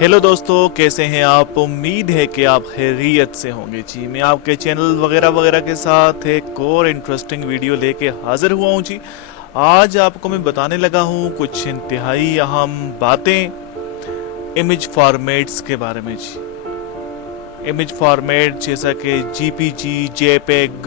Hello दोस्तों, कैसे हैं आप। उम्मीद है कि आप खैरियत से होंगे जी। मैं आपके चैनल वगैरह वगैरह के साथ एक और इंटरेस्टिंग वीडियो लेके हाजिर हुआ हूँ जी। आज आपको मैं बताने लगा हूँ कुछ इंतहाई अहम बातें इमेज फॉर्मेट्स के बारे में जी। इमेज फॉर्मेट जैसा कि जीपीजी, जेपेग,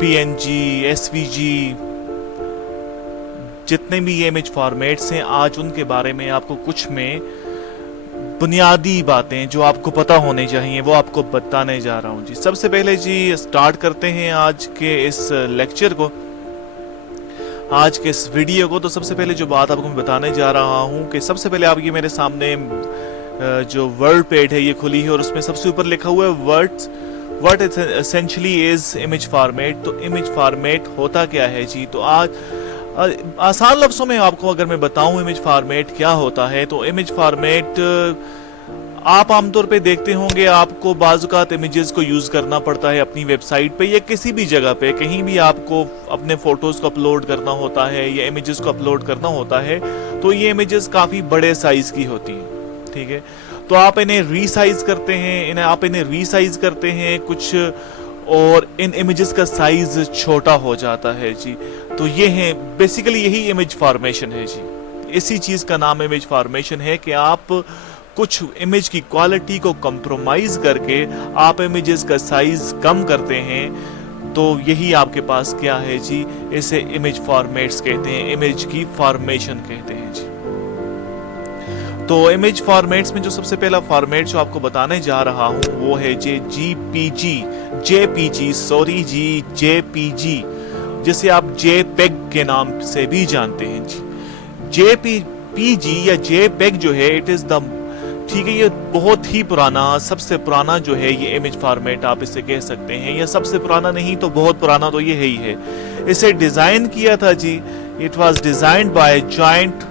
पीएनजी, एसवीजी, जितने भी ये इमेज फॉर्मेट्स हैं, आज उनके बारे में आपको कुछ में बुनियादी बातें जो आपको पता होने चाहिए वो आपको बताने जा रहा हूँ जी। सबसे पहले जी स्टार्ट करते हैं आज के इस लेक्चर को, आज के इस वीडियो को। तो सबसे पहले जो बात आपको मैं बताने जा रहा हूँ कि सबसे पहले आप ये मेरे सामने जो वर्ड पेज है ये खुली है और उसमें सबसे ऊपर लिखा हुआ है words what essentially is image format. तो इमेज फॉर्मेट होता क्या है जी। तो आज आसान लफ्जों में आपको अगर मैं बताऊं इमेज फॉर्मेट क्या होता है, तो इमेज फॉर्मेट आप आमतौर पे देखते होंगे आपको बाज़-औक़ात इमेजेस को यूज़ करना पड़ता है अपनी वेबसाइट पे या किसी भी जगह पे, कहीं भी आपको अपने फोटोज़ को अपलोड करना होता है या इमेजेस को अपलोड करना होता है, तो ये इमेजेस काफ़ी बड़े साइज़ की होती हैं, ठीक है। तो आप इन्हें रीसाइज करते हैं, आप इन्हें रीसाइज करते हैं कुछ, और इन इमेजेस का साइज छोटा हो जाता है जी। तो ये है बेसिकली, यही इमेज फॉर्मेशन है जी। इसी चीज का नाम इमेज फॉर्मेशन है कि आप कुछ इमेज की क्वालिटी को कंप्रोमाइज करके आप इमेजेस का साइज कम करते हैं। तो यही आपके पास क्या है जी, इसे इमेज फॉर्मेट्स कहते हैं, इमेज की फॉर्मेशन कहते हैं जी। तो इमेज फॉर्मेट्स में जो सबसे पहला फॉर्मेट जो आपको बताने जा रहा हूं वो है जेपीजी, जिसे आप जेपेग के नाम से भी जानते हैं जी। जेपीजी या जेपेग जो है, इट इज द, ठीक है, ये बहुत ही पुराना, सबसे पुराना जो है ये इमेज फॉर्मेट आप इसे कह सकते हैं, या सबसे पुराना नहीं तो बहुत पुराना तो ये ही है। इसे डिजाइन किया था जी, it was designed by joint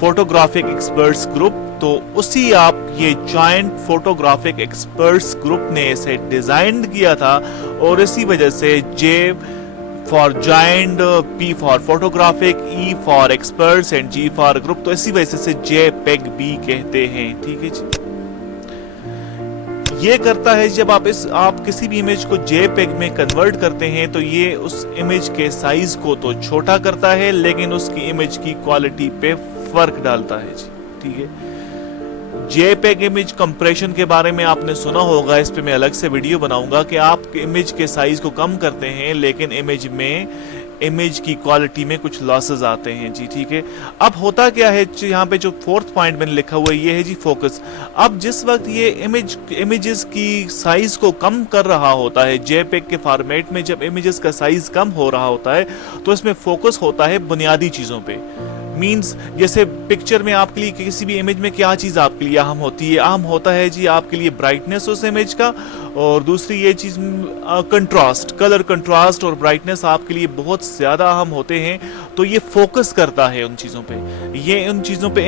photographic experts group. तो उसी आप ये जॉइंट फोटोग्राफिक एक्सपर्ट्स ग्रुप ने इसे डिजाइन किया था, और इसी वजह से J for joint, P for photographic, E for experts and G for group, तो इसी वजह से जेपेग भी कहते हैं, ठीक है जी। ये करता है जब आप किसी भी इमेज को जेपेग में कन्वर्ट करते हैं, तो ये उस इमेज के साइज को तो छोटा करता है, लेकिन उसकी इमेज की क्वालिटी पे फर्क डालता है जी, ठीक है। जेपेग इमेज कंप्रेशन के बारे में आपने सुना होगा, इस पे मैं अलग से वीडियो बनाऊंगा कि आप इमेज के साइज को कम करते हैं लेकिन इमेज की क्वालिटी में कुछ लॉसेस आते हैं जी, ठीक है। अब होता क्या है, यहाँ पे जो फोर्थ पॉइंट मैंने लिखा हुआ है ये है जी फोकस। अब जिस वक्त ये इमेजेस की साइज को कम कर रहा होता है, जेपेग के फॉर्मेट में जब इमेजेस का साइज कम हो रहा होता है, तो इसमें फोकस होता है बुनियादी चीजों पे। मीन्स जैसे पिक्चर में आपके लिए, किसी भी इमेज में क्या चीज आपके लिए अहम होती है, अहम होता है जी आपके लिए ब्राइटनेस उस इमेज का, और दूसरी ये चीज कंट्रास्ट, कलर कंट्रास्ट और ब्राइटनेस आपके लिए बहुत ज्यादा अहम होते हैं। तो ये फोकस करता है उन चीजों पे, ये उन चीजों पे,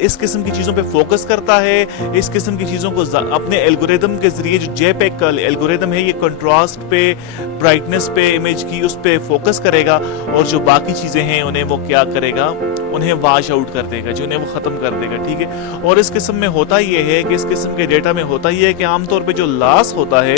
इस किस्म की चीजों पे फोकस करता है। इस किस्म की चीजों को अपने एल्गोरिदम के जरिए, जो जेपेग का एल्गोरिदम है, ये कंट्रास्ट पे, ब्राइटनेस पे, इमेज की उस पे फोकस करेगा, और जो बाकी चीजें हैं उन्हें वो क्या करेगा, उन्हें वॉश आउट कर देगा जी, उन्हें वो खत्म कर देगा, ठीक है। और इस किस्म में होता ये है कि इस किस्म के डेटा में होता ये है कि आमतौर पे जो लॉस होता है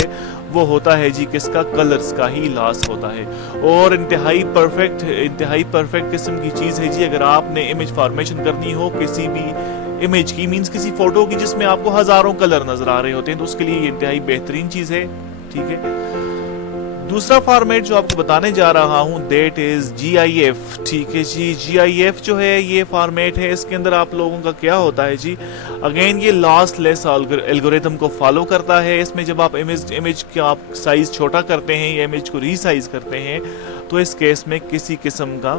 वो होता है जी किसका, कलर्स का ही लॉस होता है। और इंतहाई परफेक्ट किस्म की चीज है जी, अगर आपने इमेज फॉर्मेशन करनी हो किसी भी इमेज की, मींस किसी फोटो की जिसमें आपको हजारों कलर नजर आ रहे होते हैं, तो उसके लिए ये इंतहाई बेहतरीन चीज है, ठीक है। दूसरा फॉर्मेट जो आपको बताने जा रहा हूं दैट इज GIF, ठीक है जी। GIF जो है ये फॉर्मेट है, इसके अंदर आप लोगों का क्या होता है जी, अगेन ये लॉस लेस एल्गोरिथम को फॉलो करता है। इसमें जब आप इमेज का आप साइज छोटा करते हैं या इमेज को रीसाइज करते हैं, तो इस केस में किसी किस्म का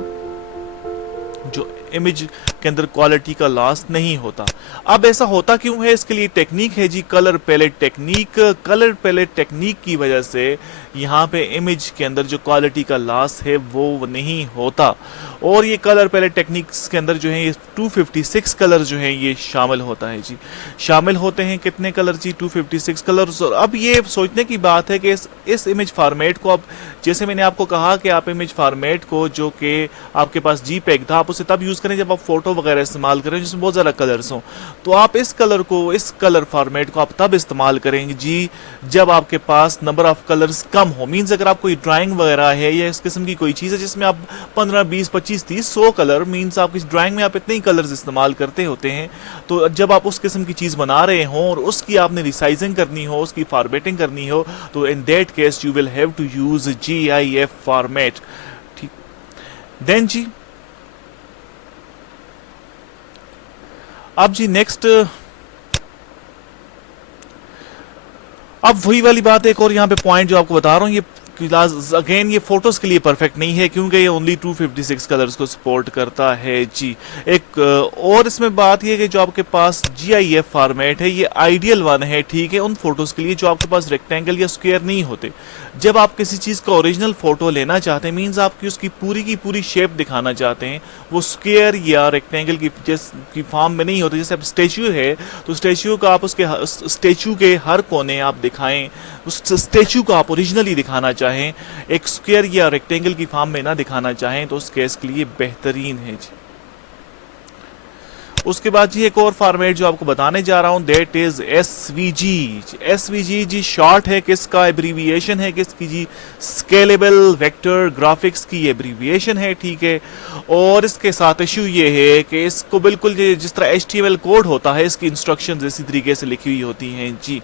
जो इमेज के अंदर क्वालिटी का लॉस नहीं होता। अब ऐसा होता क्यों है, इसके लिए टेक्निक है जी, colour palette technique. Colour palette technique की वजह से यहाँ पे इमेज के अंदर जो क्वालिटी का लॉस है वो नहीं होता। और ये कलर पैलेट टेक्निक्स के अंदर जो है ये 256 कलर जो है ये शामिल होता है जी। शामिल होते हैं कितने कलर जी, 256 कलर्स। और अब ये सोचने की बात है कि इस इमेज फॉर्मेट को, अब जैसे मैंने आपको कहा कि आप इमेज फॉर्मेट को, जो कि आपके पास JPEG था, आप उसे तब यूज यूज़ करें जब आप फोटो वगैरह इस्तेमाल करें जिसमें बहुत ज़्यादा कलर्स हों, तो आप इस कलर फॉर्मेट को आप तब इस्तेमाल करेंगे जी जब आपके पास नंबर ऑफ कलर्स कम हो। मीन्स अगर आप कोई ड्राइंग वगैरह है या इस किस्म की कोई चीज़ है जिसमें आप 15, 20, 25, 30, 100 कलर, मीन्स आप इस ड्राइंग में आप इतने ही कलर्स इस्तेमाल करते होते हैं, तो जब आप उस किस्म की चीज़ बना रहे हों और उसकी आपने रिसाइजिंग करनी हो, उसकी फॉर्मेटिंग करनी हो, तो in that case you will have to use GIF format. ठीक, देन जी अब जी नेक्स्ट, अब वही वाली बात एक और यहाँ पे पॉइंट जो आपको बता रहा हूँ, ये अगेन ये फोटोज के लिए परफेक्ट नहीं है क्योंकि ये ओनली 256 कलर्स को सपोर्ट करता है जी। एक और इसमें बात ये है कि जो आपके पास GIF फॉर्मेट है ये आइडियल वन है, ठीक है, उन फोटोज के लिए जो आपके पास रेक्टेंगल या स्क्वायर नहीं होते। जब आप किसी चीज़ का ओरिजिनल फोटो लेना चाहते हैं, मीन्स आपकी उसकी की पूरी शेप दिखाना चाहते हैं, वो स्क्वायर या रेक्टेंगल की फॉर्म में नहीं होते। जैसे अब स्टेच्यू है तो स्टेच्यू का आप उसके स्टेच्यू के हर कोने आप दिखाएं, उस स्टेच्यू को आप ओरिजिनली दिखाना चाहें, एक स्क्वायर या रेक्टेंगल की फॉर्म में ना दिखाना चाहें, तो उस केस के लिए बेहतरीन है जी। उसके बाद जी एक और फॉर्मेट जो आपको बताने जा रहा हूं, दैट इज SVG। SVG जी शॉर्ट है किसका, एब्रीविएशन है किसकी जी, स्केलेबल वेक्टर ग्राफिक्स की एब्रीविएशन है, ठीक है। और इसके साथ इशू ये है कि इसको बिल्कुल जिस तरह HTML कोड होता है, इसकी इंस्ट्रक्शंस इसी तरीके से लिखी हुई होती हैं जी।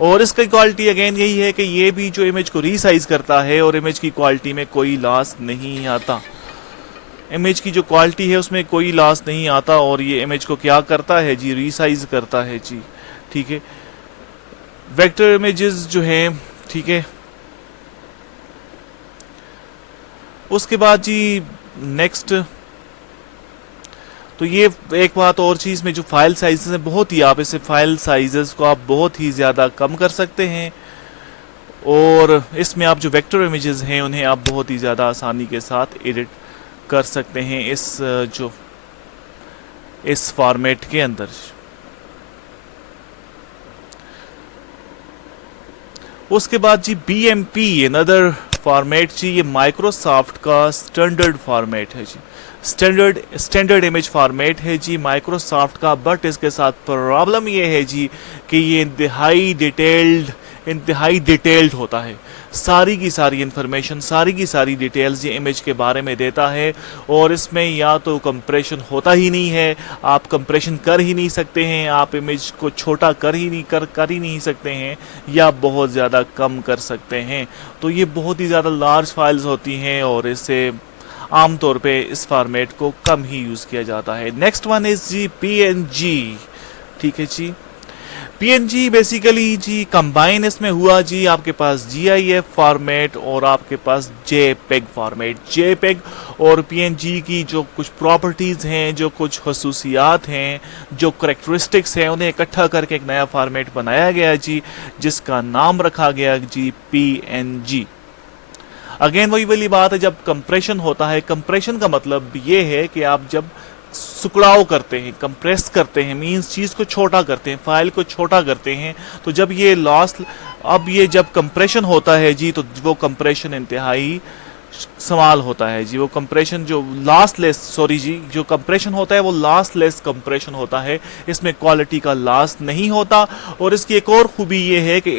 और इसकी क्वालिटी अगेन यही है कि ये भी जो इमेज को रीसाइज करता है और इमेज की क्वालिटी में कोई लॉस नहीं आता। इमेज की जो क्वालिटी है उसमें कोई लॉस नहीं आता और ये इमेज को क्या करता है जी, रीसाइज करता है जी, ठीक है। वेक्टर इमेजेस जो हैं, ठीक है। उसके बाद जी नेक्स्ट, तो ये एक बात और चीज़ में जो फाइल साइजेस है, बहुत ही आप इसे फाइल साइजेस को आप बहुत ही ज़्यादा कम कर सकते हैं और इसमें आप जो वेक्टर इमेजेस हैं उन्हें आप बहुत ही ज़्यादा आसानी के साथ एडिट कर सकते हैं इस फॉर्मेट के अंदर। उसके बाद जी BMP अनदर फॉर्मेट जी, ये माइक्रोसॉफ्ट का स्टैंडर्ड फॉर्मेट है जी, स्टैंडर्ड इमेज फॉर्मेट है जी माइक्रोसॉफ्ट का। बट इसके साथ प्रॉब्लम ये है जी कि ये इंतहाई डिटेल्ड होता है। सारी की सारी इंफॉर्मेशन, सारी की सारी डिटेल्स ये इमेज के बारे में देता है और इसमें या तो कंप्रेशन होता ही नहीं है, आप कंप्रेशन कर ही नहीं सकते हैं, आप इमेज को छोटा कर ही नहीं सकते हैं या बहुत ज़्यादा कम कर सकते हैं। तो ये बहुत ही ज़्यादा लार्ज फाइल्स होती हैं और इससे आमतौर पे इस फॉर्मेट को कम ही यूज़ किया जाता है। नेक्स्ट वन इज जी PNG, ठीक है जी। PNG बेसिकली जी कंबाइन इसमें हुआ जी, आपके पास GIF फॉर्मेट और आपके पास JPEG फॉर्मेट। JPEG और PNG की जो कुछ प्रॉपर्टीज़ हैं, जो कुछ खसूसियात हैं, जो करेक्टरिस्टिक्स हैं, उन्हें इकट्ठा करके एक नया फॉर्मेट बनाया गया जी, जिसका नाम रखा गया जी PNG। अगेन वही वाली बात है, जब कंप्रेशन होता है, कंप्रेशन का मतलब ये है कि आप जब सुकड़ाव करते हैं, कंप्रेस करते हैं, मींस चीज़ को छोटा करते हैं, फाइल को छोटा करते हैं, तो जब ये जब कंप्रेशन होता है जी, तो वो कंप्रेशन इंतहाई समाल होता है जी। वो कंप्रेशन जो जो कंप्रेशन होता है वो लॉसलेस कंप्रेशन होता है, इसमें क्वालिटी का लॉस नहीं होता। और इसकी एक और खूबी ये है कि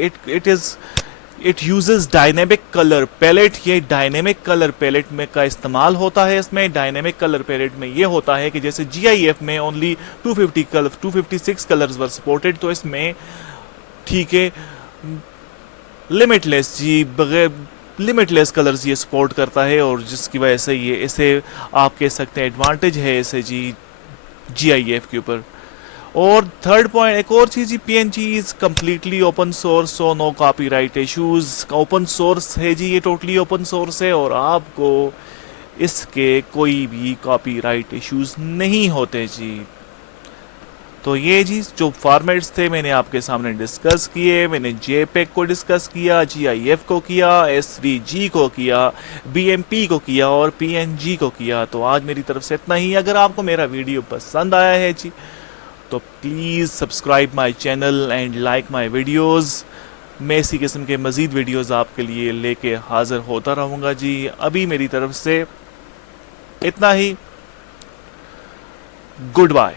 it uses dynamic colour palette. ये डायनेमिक कलर पैलेट में का इस्तेमाल होता है। इसमें डायनेमिक कलर पैलेट में ये होता है कि जैसे GIF में ओनली 256 कलर्स वर सपोर्टेड, तो इसमें ठीक है लिमिटलेस कलर्स ये सपोर्ट करता है और जिसकी वजह से ये इसे आप कह सकते हैं एडवांटेज है इसे जी GIF के ऊपर। और थर्ड पॉइंट एक और चीज़, PNG is completely open source, so no copyright issues. Open source है जी, ये टोटली ओपन सोर्स है और आपको इसके कोई भी कॉपीराइट इश्यूज नहीं होते जी। तो ये जी जो फॉर्मेट्स थे मैंने आपके सामने डिस्कस किए। मैंने JPEG को डिस्कस किया, GIF को किया, SVG को किया, BMP को किया और PNG को किया। तो आज मेरी तरफ से इतना ही। अगर आपको मेरा वीडियो पसंद आया है जी तो please subscribe my channel and like my videos. मैं इसी किस्म के मज़ीद वीडियोज़ आपके लिए लेके हाज़िर होता रहूँगा जी। अभी मेरी तरफ से इतना ही। Good bye.